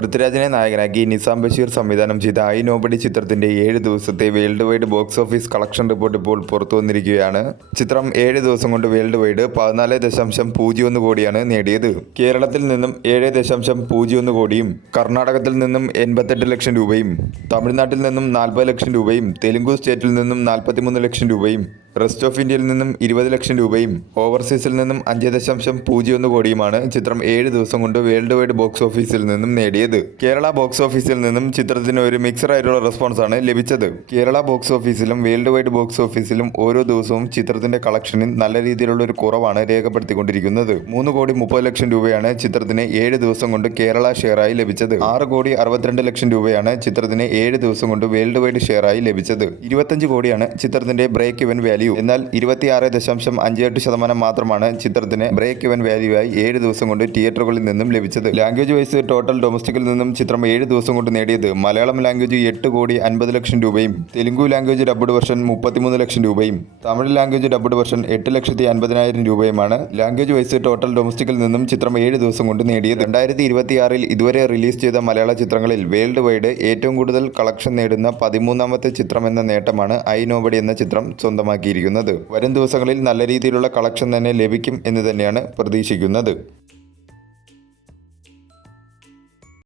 പൃഥ്വിരാജിനെ നായകനാക്കി നിസാം ബഷീർ സംവിധാനം ചെയ്ത ഐ നോബഡി ചിത്രത്തിന്റെ 7 ദിവസത്തെ world wide box office collection report ഇപ്പോൾ പുറത്തു വന്നിരിക്കുകയാണ്. ചിത്രം 7 ദിവസം കൊണ്ട് വേൾഡ് വൈഡ് 14.01 കോടിയാണ് നേടിയത്. കേരളത്തിൽ നിന്നും 7.01 കോടിയും, കർണാടകത്തിൽ നിന്നും 88 ലക്ഷം രൂപയും, തമിഴ്നാട്ടിൽ നിന്നും 40 ലക്ഷം രൂപയും, തെലുങ്കു സ്റ്റേറ്റിൽ നിന്നും 43 ലക്ഷം രൂപയും, റെസ്റ്റ് ഓഫ് ഇന്ത്യയിൽ നിന്നും 20 ലക്ഷം രൂപയും, ഓവർസീസിൽ നിന്നും 5.01 കോടിയുമാണ് ചിത്രം 7 ദിവസം കൊണ്ട് വേൾഡ് വൈഡ് ബോക്സ് ഓഫീസിൽ നിന്നും നേടിയത്. കേരള ബോക്സ് ഓഫീസിൽ നിന്നും ചിത്രത്തിന് ഒരു മിക്സഡ് ആയിട്ടുള്ള റെസ്പോൺസ് ആണ് ലഭിച്ചത്. കേരള ബോക്സ് ഓഫീസിലും വേൾഡ് വൈഡ് ബോക്സ് ഓഫീസിലും ഓരോ ദിവസവും ചിത്രത്തിന്റെ കളക്ഷനിൽ നല്ല രീതിയിലുള്ള ഒരു കുറവാണ് രേഖപ്പെടുത്തിക്കൊണ്ടിരിക്കുന്നത്. 3 കോടി 30 ലക്ഷം രൂപയാണ് ചിത്രത്തിന് 7 ദിവസം കൊണ്ട് കേരള ഷെയറായി ലഭിച്ചത്. 6 കോടി 62 ലക്ഷം രൂപയാണ് ചിത്രത്തിന് 7 ദിവസം കൊണ്ട് വേൾഡ് വൈഡ് ഷെയറായി ലഭിച്ചത്. 25 കോടിയാണ് ചിത്രത്തിന്റെ ബ്രേക്ക് ഇവൻ വാല്യൂ. എന്നാൽ 26.58% മാത്രമാണ് ചിത്രത്തിന് ബ്രേക്ക് ഇവൻ വാല്യൂ ആയി 7 ദിവസം കൊണ്ട് തിയേറ്ററുകളിൽ നിന്നും ലഭിച്ചത്. ലാംഗ്വേജ് വൈസ് ടോട്ടൽ ഡൊമസ്റ്റിക്കിൽ നിന്നും ചിത്രം 7 ദിവസം കൊണ്ട് നേടിയത് മലയാളം ലാംഗ്വേജ് 8 കോടി 50 ലക്ഷം രൂപയും, തെലുങ്കു ലാംഗ്വേജ് ഡബ്ഡ് വെർഷൻ 33 ലക്ഷം രൂപയും, തമിഴ് ലാംഗ്വേജ് ഡബ്ഡ് വെർഷൻ 8,50,000 രൂപയുമാണ് ലാംഗ്വേജ് വൈസ് ടോട്ടൽ ഡൊമസ്റ്റിക്കിൽ നിന്നും ചിത്രം 7 ദിവസം കൊണ്ട് നേടിയത്. 2026 ഇതുവരെ റിലീസ് ചെയ്ത മലയാള ചിത്രങ്ങളിൽ വേൾഡ് വൈഡ് ഏറ്റവും കൂടുതൽ കളക്ഷൻ നേടുന്ന 13ാമത്തെ ചിത്രം എന്ന നേട്ടമാണ് ഐ നോബഡി എന്ന ചിത്രം സ്വന്തമാക്കിയിരിക്കുന്നത്. വരും ദിവസങ്ങളിൽ നല്ല രീതിയിലുള്ള കളക്ഷൻ തന്നെ ലഭിക്കും എന്ന് തന്നെയാണ് പ്രതീക്ഷിക്കുന്നത്.